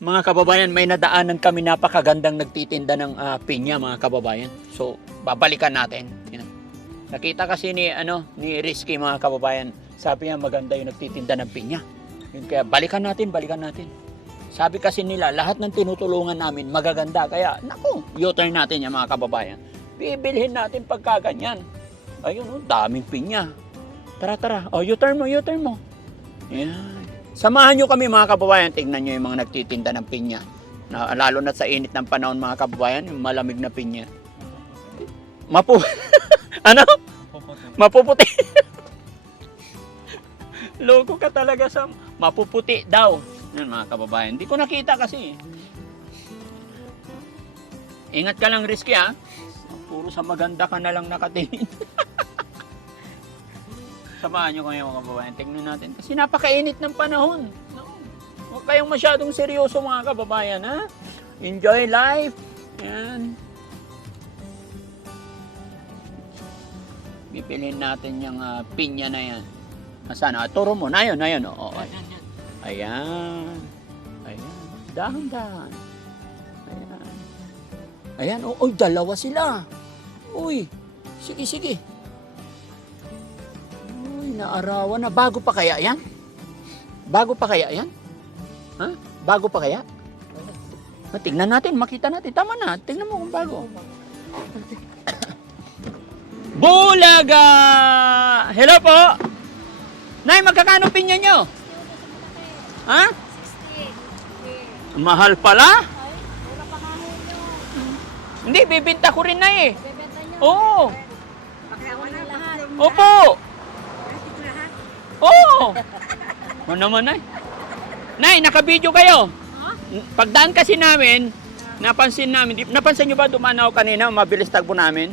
Mga kababayan, may nadaanan kami napakagandang nagtitinda ng ah, pinya, mga kababayan. So, babalikan natin. Yan. Nakita kasi ni ano ni Risky mga kababayan. Sabi niya maganda yung nagtitinda ng pinya. Yun kaya balikan natin, balikan natin. Sabi kasi nila lahat ng tinutulungan namin magaganda. Kaya naku, U-turn natin yan mga kababayan. Bibilhin natin pagka ganyan. Ayun, oh, daming pinya. Tara, tara. O, U-turn mo, U-turn mo. Yan. Samahan nyo kami mga kababayan. Tingnan nyo yung mga nagtitinda ng pinya. Na, lalo na sa init ng panahon mga kababayan, yung malamig na pinya. Mapu... ano? Mapuputi. Logo ka talaga sa mapuputi daw. Yan mga kababayan. Hindi ko nakita kasi. Ingat ka lang, risky ha. Puro sa maganda ka na lang nakatingin. Samahan nyo kami mga kababayan. Tingnan natin. Kasi napakainit ng panahon. No? Huwag kayong masyadong seryoso mga kababayan ha. Enjoy life. Yan. Bipilhin natin yung ah, pinya na yan. Nasaan? Ah, turo mo. Na yun, na yun. Oo, ay. Ayan. Ayan. Dahan-dahan. Ayan. Ayan. Oh, oy, dalawa sila. Uy. Sige, sige. Uy, naarawan na. Bago pa kaya yan? Bago pa kaya yan? Ha? Bago pa kaya? Tingnan natin, makita natin. Tama na. Tingnan mo kung bago. Bulaga! Hello po! Nay, magkakano pinya nyo? Ha? Mahal pala? Hindi, bibinta ko rin na eh. Oo. Opo. Oo. Ano naman nay? Nay, nakabidyo kayo. Pagdaan kasi namin, napansin namin, napansin nyo ba dumaan ako kanina, mabilis tagpo namin?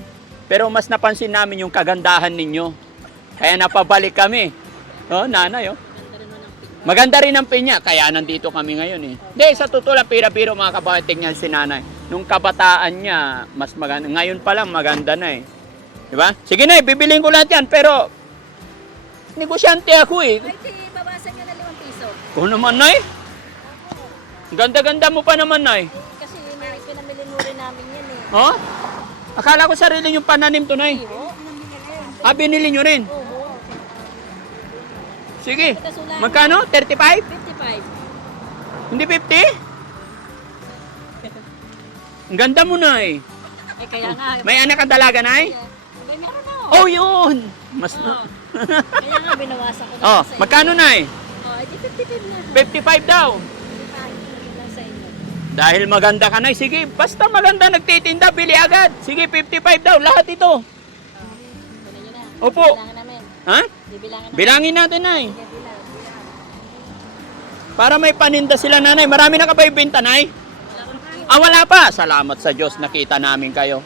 Pero mas napansin namin yung kagandahan ninyo. Kaya napabalik kami. Oh, nanay, oh. Maganda rin ang pinya, kaya nandito kami ngayon eh. Hindi, sa totoo lang, pira-piro mga kabayan, tingnan si nanay. Nung kabataan niya, mas maganda. Ngayon pa lang, maganda na eh. Di ba? Sige na, bibiliin ko lahat yan, pero negosyante ako eh. Ay, di, babasan nyo na limang piso. Kung naman, nay. Ganda-ganda mo pa naman, nay. Kasi may pinamili mo rin namin yan eh. Oh? Akala ko sarili yung pananim to, nay. Oo. Ah, binili nyo rin. Oo. Sige. Magkano? 35? 55. Hindi 50? Ang ganda mo, nay. Eh, kaya nga. May anak ka dalaga, nay? May meron na. Oh, yun! Mas Oo. Kaya nga, binawasan ko na Oh, sa inyo. magkano? Oh, edi 55 na. 55 daw. 55 lang sa inyo. Dahil maganda ka, nay. Sige, basta maganda nagtitinda, bili agad. Sige, 55 daw. Lahat ito. Kunin nyo na. Opo. Namin. Ha? Bibilangan namin. Bilangin natin. Sige, bilang. Para may paninda sila, nanay. Marami na ka ba yung binta, nay? Wala. Ah, wala pa. Salamat sa Diyos, nakita namin kayo.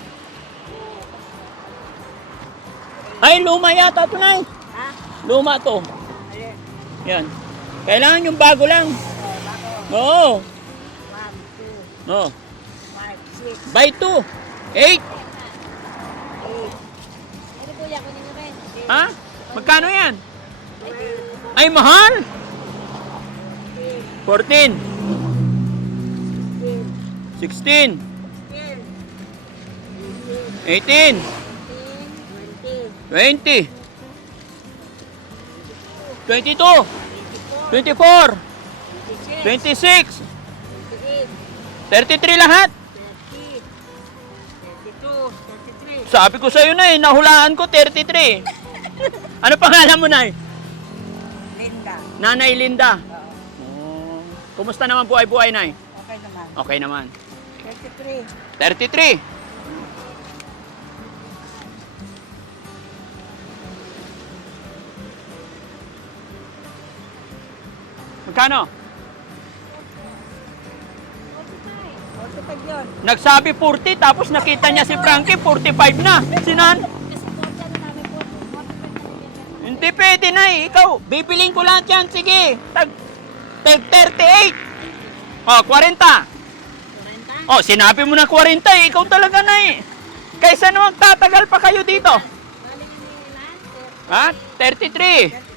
Ay, luma yata ito, nay. Luma to. Yan. Kailangan yung bago lang. Oo. 1, 2. 5, 6, By 2. 8. 8. Ano kuya, kunin nyo rin. Ha? Magkano yan? Ay, mahal. 14. 16. 18. 20. 22. 24. 26. 33 lahat. Sabi ko sa'yo na eh, nahulaan ko 33. ano pangalan mo na Linda. Nanay Linda. Oh. Kumusta naman po ay buhay, Nay? Okay naman. Okay naman. 33. 33. Magkano? 45 yun. Nagsabi 40 tapos nakita niya si Frankie 45 na. Sinan? Kasi po, ano namin po, 45 na bibenta. Hindi pwede na eh. Ikaw, bibiling ko lahat yan. Sige. Tag, tag 38. Oh, 40. 40? Oh, sinabi mo na 40 eh. Ikaw talaga na eh. Kaysa naman tatagal pa kayo dito. Ilan? Ha? 33.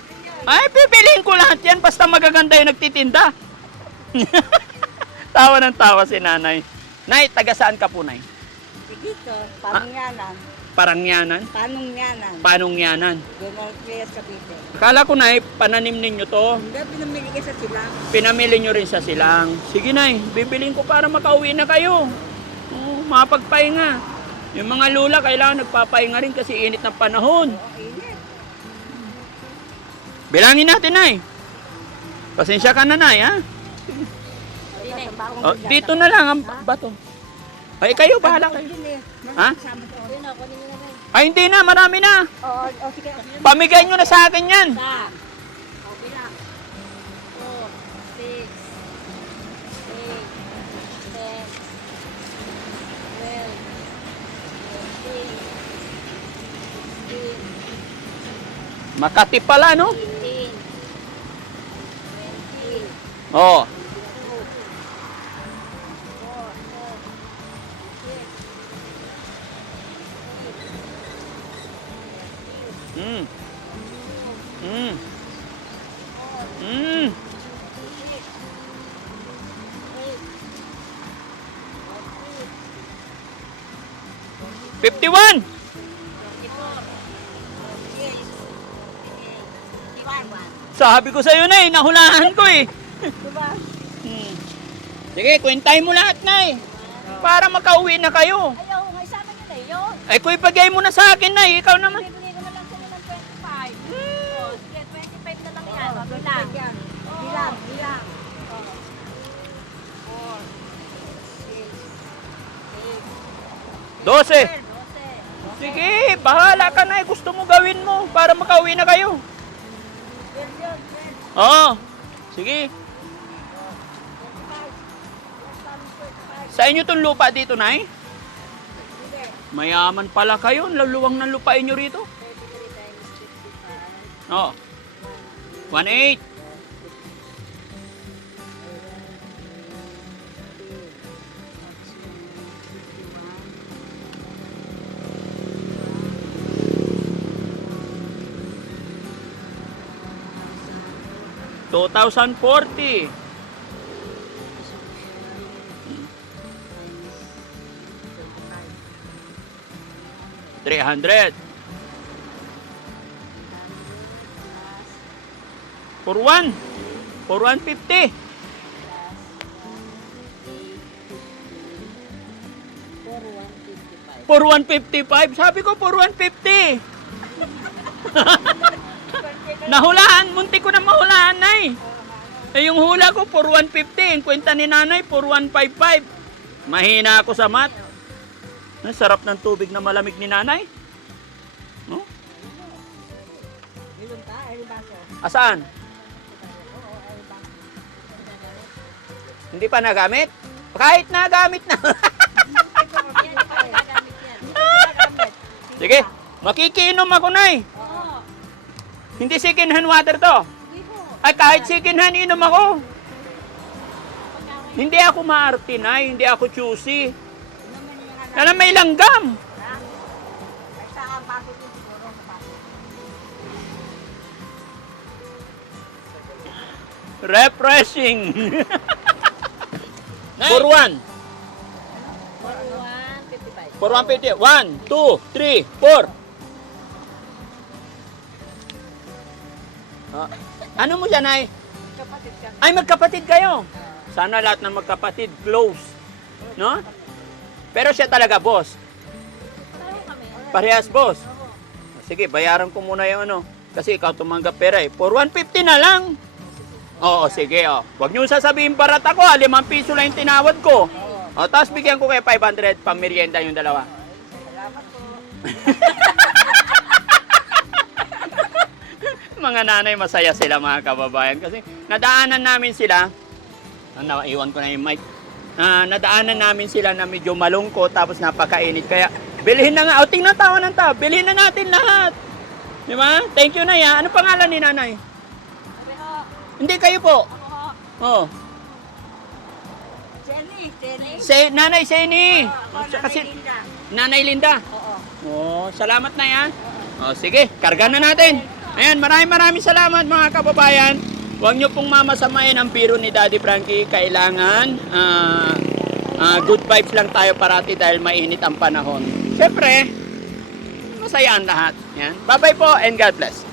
Ay, bibiliin ko lahat yan basta magaganda yung nagtitinda. tawa ng tawa si nanay. Nay, taga saan ka po, nay? Dito, panungyanan. Parangyanan? Panungyanan. Panungyanan? Donald Reyes Cavite. Akala ko, nay, pananim ninyo to. Hindi, pinamili ka sa silang. Pinamili nyo rin sa silang. Sige, nay, bibilin ko para makauwi na kayo. Oo, mapagpahinga. Yung mga lula, kailangan nagpapahinga rin kasi init ng panahon. Oo, init. Bilangin natin, nay. Pasensya ka na, nay, ha? Oh, dito na lang ang bato. Ay, kayo, bahala kayo. Ha? Ay, hindi na, marami na. Pamigay nyo na sa akin yan. Makati pala, no? Oo. Mm. Mm. Mm. Fifty-one. Sabi ko sa'yo na eh, nahulahan ko eh. Diba? Hmm. Sige, kwentahin mo lahat na eh. Para makauwi na kayo. Ayaw, nga isama niyo na yun. Ay, kuy, pagay mo na sa akin na eh. Ikaw naman. Bibili ko na lang sila ng 25. Oh, sige, 25 na lang yan. Oh, bilang. Bilang, bilang. Oh. Four, six, eight, Dose. Sige, bahala ka na eh. Gusto mo gawin mo para makauwi na kayo. Oo. Sige. Sa inyo tong lupa dito, Nay? Mayaman pala kayo. Laluwang ng lupain nyo rito. 33 times 55. Oo. 1.8. Two thousand forty. Three hundred. For one. For one fifty. For 155. Sabi ko for 150. Nahulaan. Munti ko na mahulaan, Nay. Eh, yung hula ko for 150. Yung kwenta ni nanay for 155. Mahina ako sa mat. Ang sarap ng tubig na malamig ni nanay. No? Ilong ka, baso. Asaan? Hindi pa nagamit? Kahit nagamit na. Sige, makikiinom ako, Nay. Oo. Hindi second hand water to. Ay, kahit second hand, inom ako. Hindi ako maarte, Nay. Hindi ako choosy. Alam, may langgam. Refreshing. For one. For 155. For one fifty. One, two, three, four. Ah, ano mo dyan, ka. Ay, magkapatid kayo. Sana lahat ng magkapatid close. No? Pero siya talaga, boss. Kami. Parehas, boss. Sige, bayaran ko muna yung ano. Kasi ikaw tumanggap pera eh. For 150 na lang. Oo, sige. Oh. Huwag niyo sasabihin barat ako. ah. Limang piso lang yung tinawad ko. Oo. O, tapos bigyan ko kayo 500 pang merienda yung dalawa. Salamat po. mga nanay, masaya sila mga kababayan. Kasi nadaanan namin sila. Ano, iwan ko na yung mic. Ah, nadaanan namin sila na medyo malungkot tapos napakainit. Kaya bilhin na nga. O, tingnan tawa ng tao. Bilhin na natin lahat. Di ba? Thank you na ya. Ano pangalan ni nanay? Hindi kayo po. Ako. Oh. Jenny. Jenny. Se, nanay. Oo, ako, Tsaka Nanay Linda. Nanay Linda. Oo. Oh, salamat na yan. Oh, sige, karga na natin. Ayan, maraming maraming salamat mga kababayan. Huwag niyo pong mamasamayin ang biro ni Daddy Frankie. Kailangan ah, ah, good vibes lang tayo parati dahil mainit ang panahon. Siyempre, masaya ang lahat. Yan. Bye-bye po and God bless.